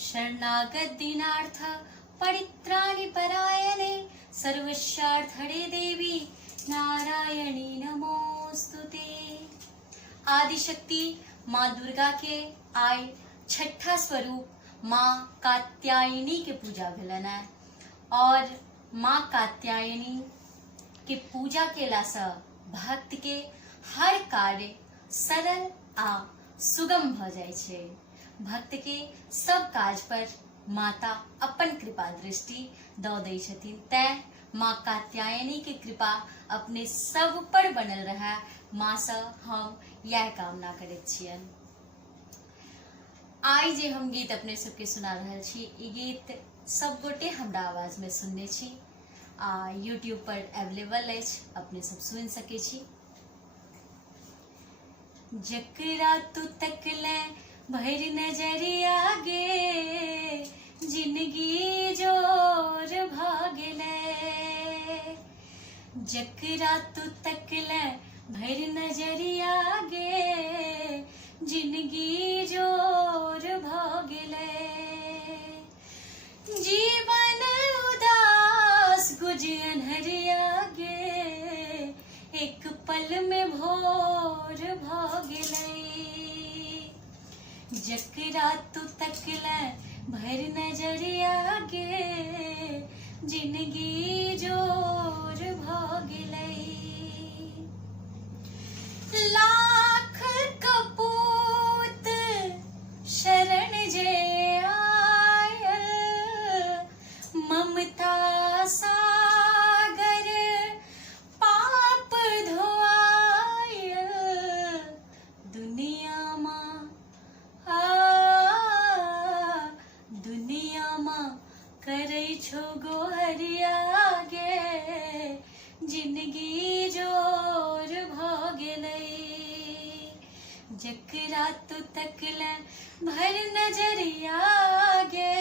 शरणागत दीनार्थ परित्राणि परायणे सर्वस्यार्थणे देवी नारायणी नमोस्तुते। आदिशक्ति माँ दुर्गा के आय छठा स्वरूप माँ कात्यायनी के पूजा भेलन है और माँ कात्यायनी के पूजा केला से भक्त के हर कार्य सरल आ सुगम भ जाय छे। भक्त के सब काज पर माता अपन कृपा दृष्टि द दै छथिन। तैं माँ कात्यायनी के कृपा अपने सब पर बनल रहे, माँ से हम यह कामना करैत छियन। आइ जे हम गीत अपने सबके सुना रहल छी, ई गीत सब गोटे हमरा आवाज में सुनने छी आ यूट्यूब पर अवेलेबल अछि, अपने सब सुन सके छी। जकरा तू तकले भर नजरिया गे जिंदगी जोर भ गेले। जकरा तू तकले भर नजरिया गे जिंदगी जोर भ गेले। जीवन उदास गुज अनहरिया गे एक पल में भोर भ गेलै। जकरा तू तकले भर नजरिया गे जिंदगी जोर भ गेलै। लाख कपूत शरण जे आयल ममता सागर पाप धोआयल। दुनिया माँ करै छो गोहरिया गे जिंदगी जोर भ गेलै। जकरा तू तकले भर नजरिया गे